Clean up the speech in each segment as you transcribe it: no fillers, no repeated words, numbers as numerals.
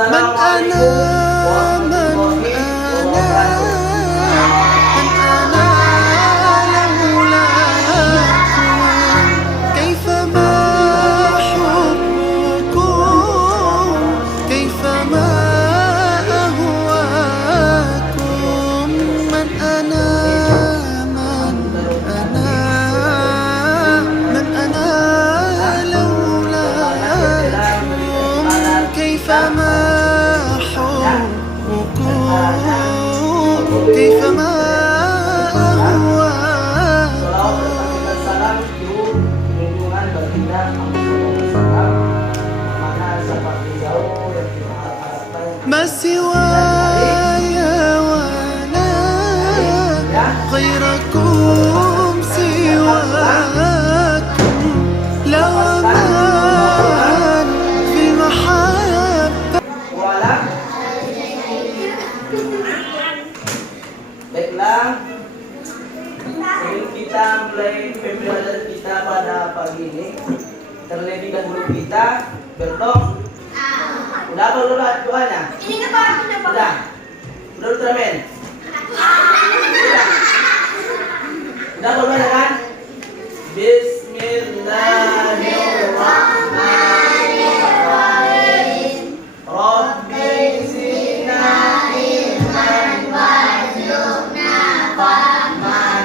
Assalamualaikum warahmatullahi wabarakatuh. كيفما ما سواي ولا غيركم سواكم لا أمان في المحبة. Baiklah, sebelum kita mulai pembelajaran kita pada pagi ini, terlebih dahulu kita berdoa. Udah apa udah doanya? Ini ke bawah Udah. Udah udah men. Udah apa doanya kan? Bismillahirrahmanirrahim. Rabbi zidna ilman warzuqna fahman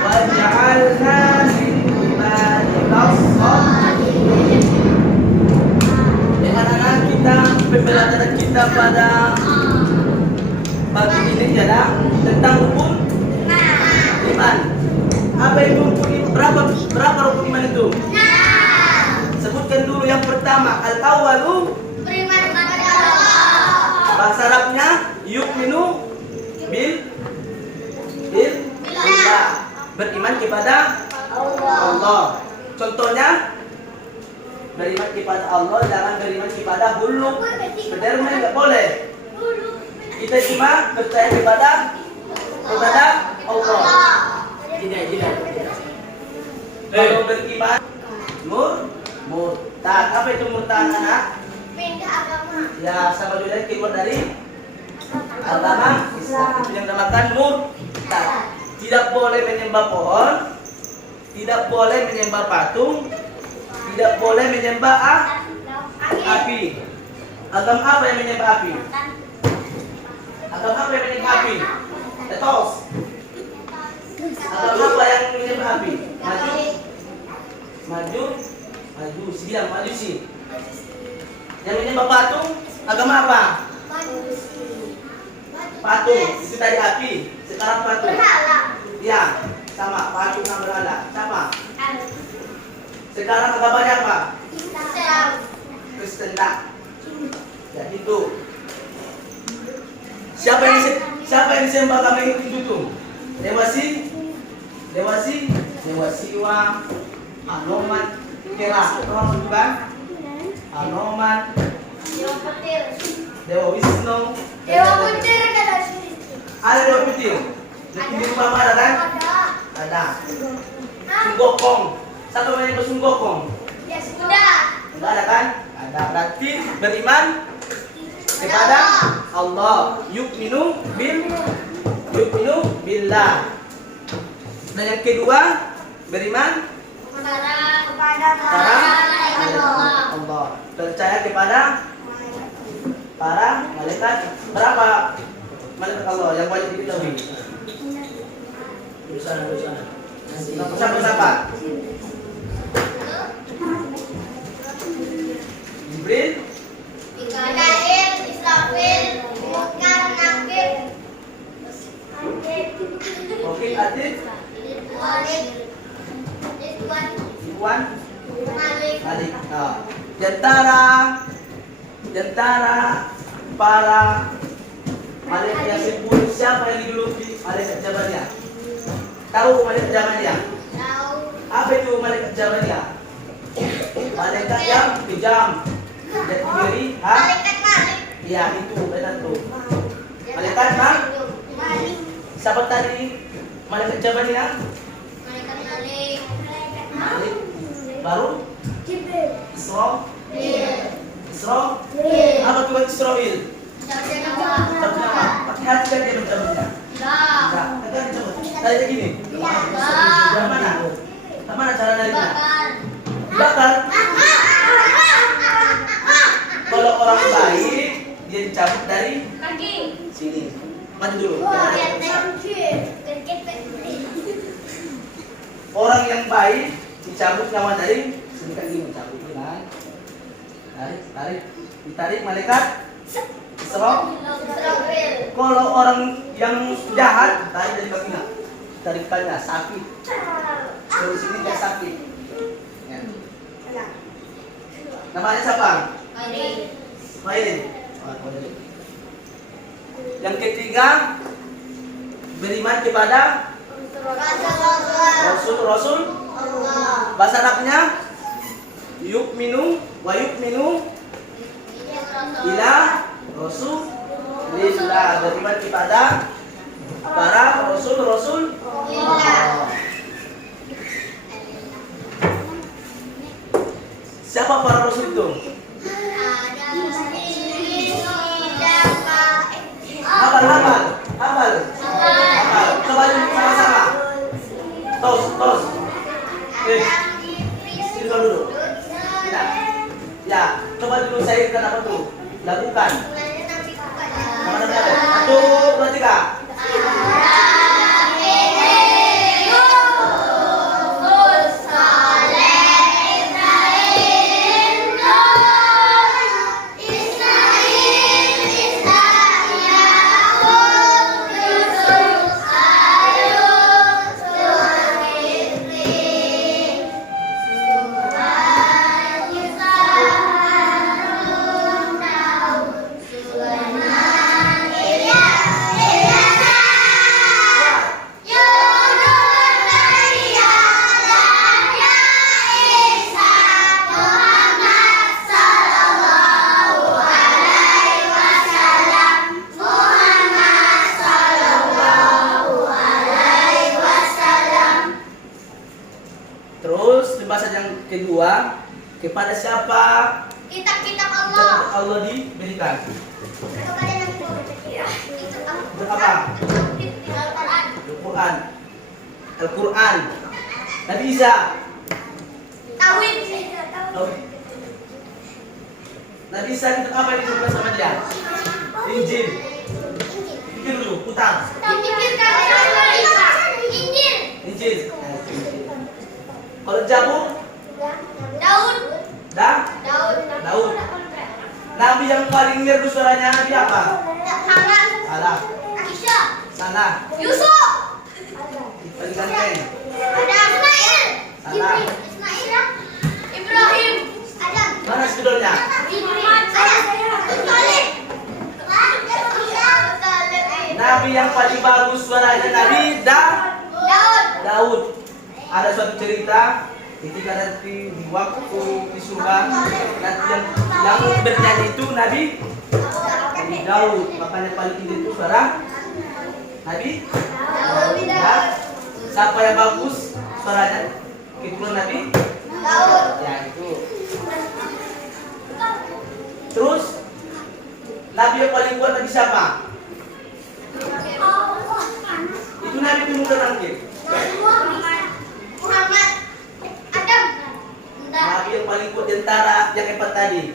waj'alna min ibadika shalihin. Anak-anak kita, pembelajaran kita pada pagi ini adalah tentang rukun iman. Apa itu rukun iman? Berapa rukun iman itu? Sebutkan dulu yang pertama, al-awwalu, beriman kepada Allah. bahasa Arabnya yu'minu billah, beriman kepada Allah. Contohnya beriman kepada Allah, jangan beriman kepada huluk. Beriman enggak boleh. Kita cuma percaya kepada Allah. Tidak. Kalau beriman murtad. Apa itu murtad, anak? Pindah agama. Ya, sama juga keluar dari agama Islam. Itu yang dinamakan murtad. Tidak boleh menyembah pohon, tidak boleh menyembah patung, tidak boleh menyembah api. Agama apa yang menyembah api? Agama apa yang menyembah api? Etos. Agama apa yang menyembah api? Bilang majusi. Yang menyembah patung, agama apa? Patung, itu tadi api. Sekarang patung. Ya, sama patung sama berhala. Sama. Sekarang agamanya apa? Kristen. Ya itu. Siapa yang disembah agama itu? Dewa Siwa, Anoman, Kera, orang itu kan? Anoman, Dewa Wisnu, Dewa Petir kada sini. ada Dewa Petir. Di rumah ada kan? Ada. Sunggokong. Siapa yang menyembah Sunggokong? Ya sudah. Enggak ada kan? Ada. Berarti beriman kepada Allah. Yu'minu billah. Dan yang kedua, beriman Kepada Allah. Percaya kepada para malaikat. Berapa malaikat Allah yang wajib diketahui? Di sana. Siapa? Jibril, Mikail, Israfil, Munkar, Nakir, Taufik, Atif, Walid, Ridwan, Iwan, Malik. Malik. Jantara para malaikat yang 10, siapa yang dijuluki malaikat Jabariyah? Tahu malaikat Jabariyah? Tahu. Apa itu malaikat Jabariyah? Malaikat yang kejam, jadi diri, Malaikat Malik. ya itu benar tuh. Malaikat Malik. Siapa tadi malaikat Jabariyah? Malaikat Malik. Malik. Baru Jibril. Isra, Isra. Apa tuh Israel? Satu nama. Pakai hati kan dia mencabutnya. Enggak, kan dicabut. Kayak gini. Yang mana? Yang mana cara nariknya? Bakar. Kalau orang baik dia dicabut dari sini. Maju dulu. Orang yang baik dicabut nyawa dari sini kan gini, cabut kan. Tarik, ditarik malaikat Isra. Kalau orang yang jahat tarik dari kakinya, tarikannya sakit. Dari sini dia sakit. Ya. Namanya siapa? Main. Yang ketiga beriman kepada Rasul. Bahasa Arabnya yu'minu wa yu'minu ila Rasulillah, beriman kepada para Rasul. Siapa para Rasul itu? Hafal. Coba dulu sama-sama. Tos. Sini dulu. Tidak. Ya, coba dulu saya ikan apa tuh? Lakukan. Sama-sama. 1, 2, 3. Terus pembahasan yang kedua, kepada siapa Kitab Allah. Allah diberikan? Kepada Nabi Muhammad. Untuk apa? Al-Quran. Nabi Isa. Tauhid. Nabi Isa itu apa yang dibuka sama dia? Injil. Pikir dulu, putar. Injil. Kalau Zabur? Daud. Daud. Nabi yang paling merdu suaranya Nabi apa? Salah. Aisyah. Salah. Yusuf. Paling ganteng. Ada Ismail. Salah. Ismail. Ibrahim. Ada. Mana spidolnya? Ada. Talib. Nabi yang paling bagus suaranya Nabi Daud. Ada suatu cerita ketika nanti di waktu di surga nanti yang bernyanyi itu Nabi Daud. Makanya paling tinggi itu suara Nabi Daud. Ya. Siapa yang bagus suaranya? Keturunan Nabi Daud. Ya itu. Terus Nabi yang paling kuat Nabi siapa? Itu Nabi kemudian nanti. Muhammad. Adam. Nabi yang paling kuat di antara yang empat tadi.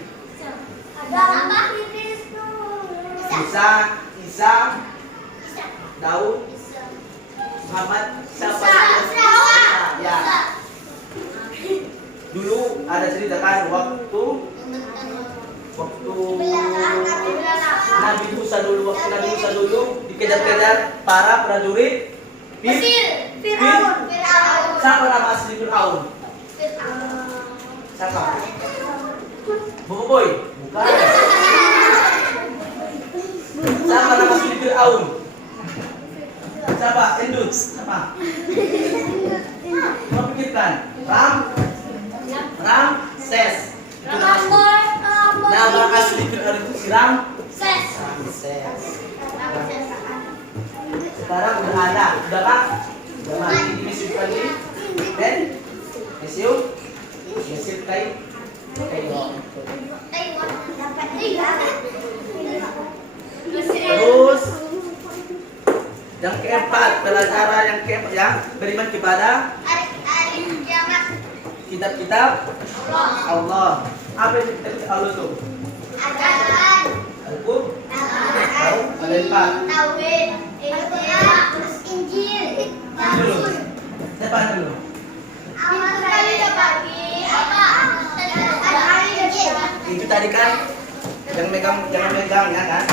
Isa, Daud, Muhammad, siapa? Ya. Dulu ada cerita kan waktu Nabi Musa dulu dikejar-kejar para prajurit Fir'aun. Siapa nama asli Fir'aun? Siapa? Boboiboy? Bukan. Siapa nama asli Fir'aun? Siapa? Endut? Siapa? Mau pikirkan? Ramses. Itu nama asli Fir'aun itu si Ramses. Sekarang udah ada, udah Pak? Udah mati di museum lagi? Dan museum kain Taiwan. Dapat tiga. Terus yang keempat, pelajaran yang keempat ya, beriman kepada Hari kiamat. kitab-kitab Allah. Apa itu kitab Allah itu? Al-Quran. Al-Quran. Ada empat. Tauhid. Injil. Dulu. Siapa dulu? Amal kali bagi apa? Injil. Itu tadi kan yang megang ya kan?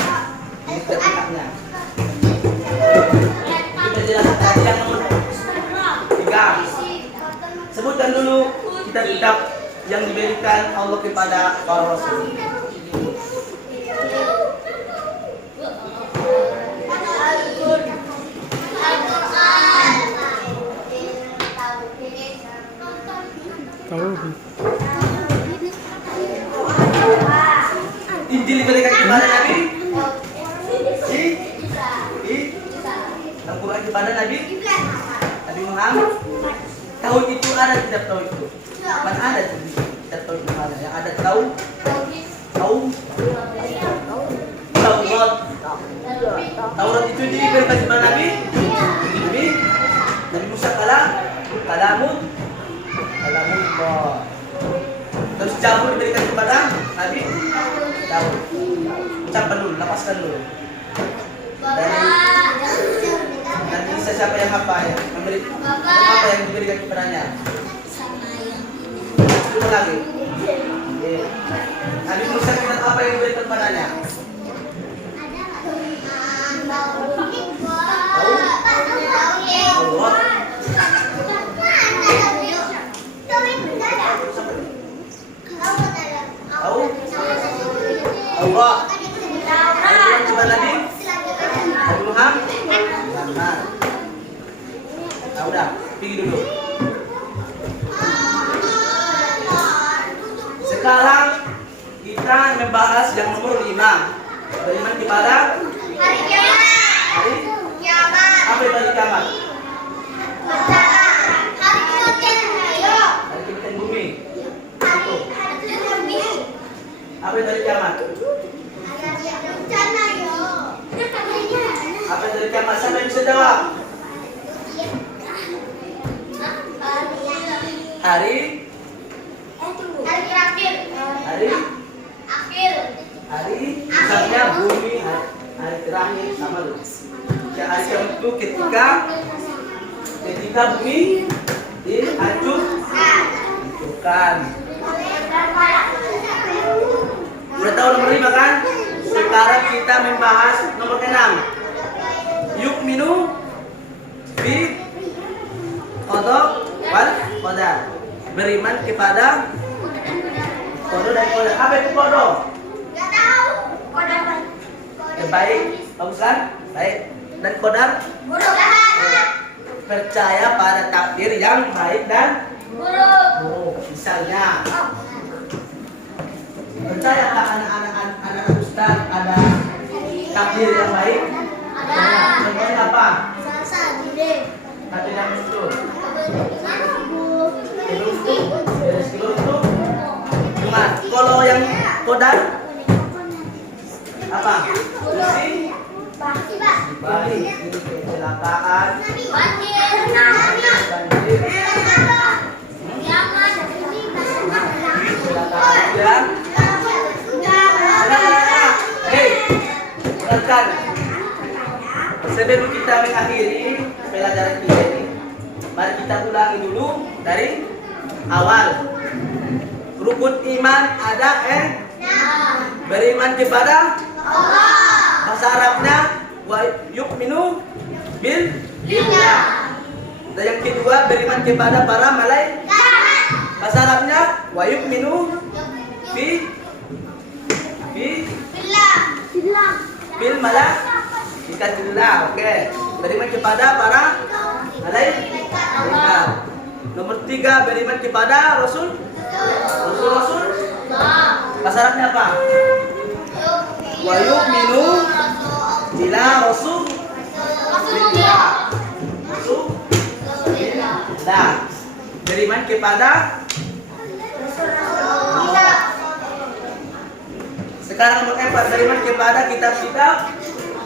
Ini kitab-kitabnya. Kita jelaskan tadi yang nomor 3. Sebutkan dulu kitab-kitab yang diberikan Allah kepada para rasul. Injil diberikan kepada Nabi. Al-Quran kepada Nabi Muhammad. Tauhid itu ada kitab tauhid itu. Mana ada kitab tauhid itu mana? Yang ada Taurat. Taurat itu diberikan kepada Nabi Musa kalamullah. Terus Zabur diberikan kepada Nabi Daud. Ucapkan dulu, lepaskan dulu. Nanti siapa yang apa ya? Apa yang diberikan kepadanya? Coba lagi. Nabi Musa kitab apa yang diberikan kepadanya? Allah. Al-Quran kepada Nabi Muhammad. Nah, udah, pergi dulu. Sekarang kita membahas yang nomor 5. Beriman kepada Hari kiamat. hari Kiamat. apa itu hari kiamat? Hari kematian. Hari kematian bumi. Itu. Apa itu hari kiamat? Bencana yo. Apa itu hari kiamat? Siapa yang bisa jawab? Hari Hari terakhir. hari Akhir. hari misalnya bumi hari terakhir sama loh. Ya, hari kiamat itu ketika bumi dihancurkan. Udah tahu nomor 5 kan? Sekarang kita membahas nomor 6. Yukminu bi qada wal qadar. Beriman kepada qada dan qadar. Apa itu qada? Gak tahu. Kode apa? Yang baik, bagus kan? Baik. Dan qadar Mudah-mudahan. percaya pada takdir yang baik dan Buruk. buruk. Misalnya percaya tak anak-anak ustaz ada takdir yang baik? Ada. Contohnya apa? Salsa gede. Takdir yang betul. Kalau yang kodar apa? Musik, balik, kecelakaan, banjir, kecelakaan dan hei, dengarkan. Sebelum kita mengakhiri pelajaran kita ini, mari kita ulangi dulu dari awal. Rukun iman ada beriman kepada bahasa Arabnya wa yu'minu billah. Dan yang kedua beriman kepada para malaikat. Bahasa Arabnya wa yu'minu bil malaikatillah. Oke. Beriman kepada para malaikat. Nomor 3 beriman kepada Rasul. Bahasa Arabnya apa? Wa yu'minu bila Rasulillah. Rasulillah. Beriman kepada Sekarang nomor 4, beriman kepada kitab-kitab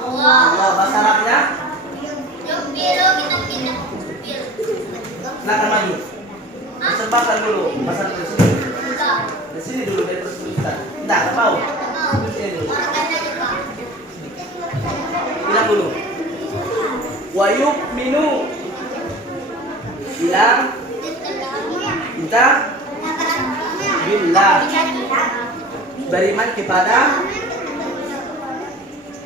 Allah. Allah. Bahasa Arabnya, Yukbiru kita tidak. silakan maju. Persembahkan dulu, pasal di sini. Enggak. Di sini dulu dari pertulisan. Enggak mau. Di sini dulu. Makanya juga. Bilang dulu. Wa yu'minu. Bilang kita billah. Beriman kepada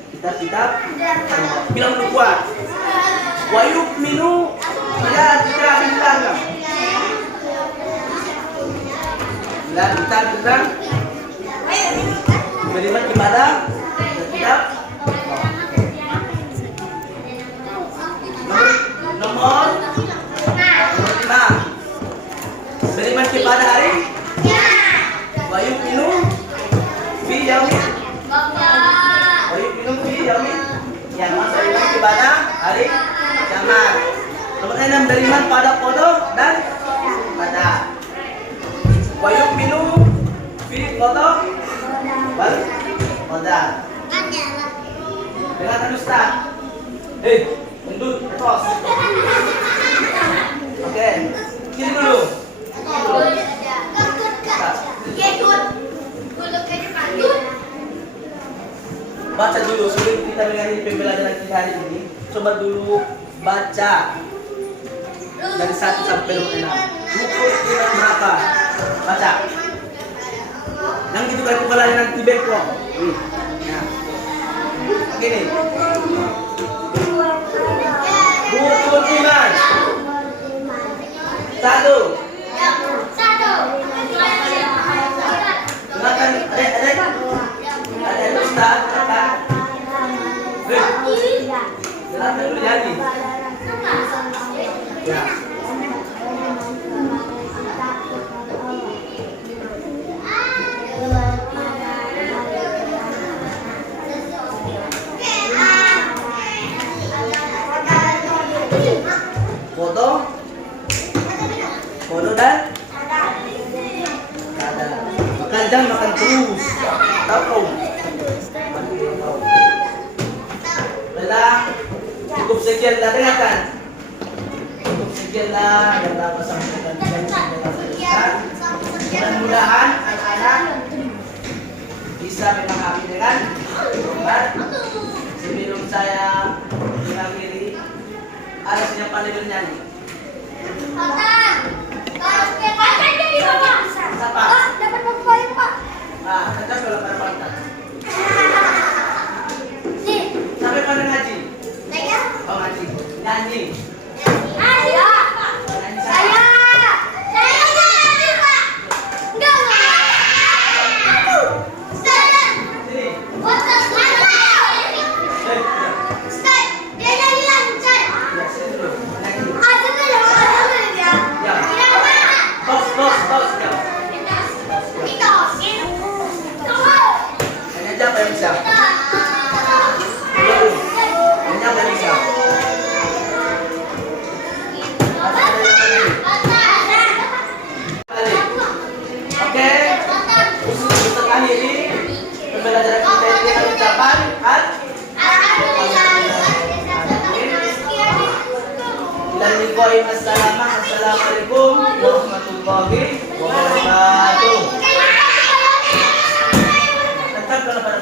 kitab-kitab Allah. Bilang dulu kuat. Wa yu'minu ila kitabillah. Bilang kita beriman kepada kitab nomor 5. Beriman kepada hari wa yu'minu fi yaumin wa yu'minu fi yaumin yang beriman kepada hari kiamat. Nomor 6, beriman pada qada dan qadar. Wa yu'minu fi qada wal qadar. Dengarkan Ustaz. Mundur, terus. Oke, kiri dulu. Baca dulu sebelum kita mengakhiri pembelajaran kita hari ini. Coba dulu baca dari 1 sampai 6. Rukun iman berapa? Baca. Yang itu kan kepala nanti bengkok. Nah, begini. Rukun iman. 1. Silakan, adek. Adek Ustaz, silakan. Silakan dulu jadi. Ya. Foto dan ada. Makan jangan makan terus. Tahu? Baiklah, cukup sekian dah dengarkan. Cukup sekian dah yang dapat sampaikan mudah-mudahan anak-anak bisa memahami dengan benar. Sebelum saya mengakhiri, ada siapa yang bernyanyi? Siapa? Dapat pokoknya Pak. Ah, kita kalau pada pantat. Nih, Sampai pada ngaji. saya. Oh ngaji. Nyanyi. Saya. Nyanyi Saya. Saya nyanyi Pak. Enggak. Saya. Sini. Water Stay. Dia nyanyi lancar. Ya sini dulu. Nyanyi. Ada tuh yang ada dia. Ya. Tidak apa. Tos. Ya. Mitos. Hanya siapa yang bisa? Dulu. Hanya siapa yang bisa? Oke. Untuk akhiri pembelajaran kita ini dengan ucapan Assalamualaikum warahmatullahi wabarakatuh. Tetap kalau pada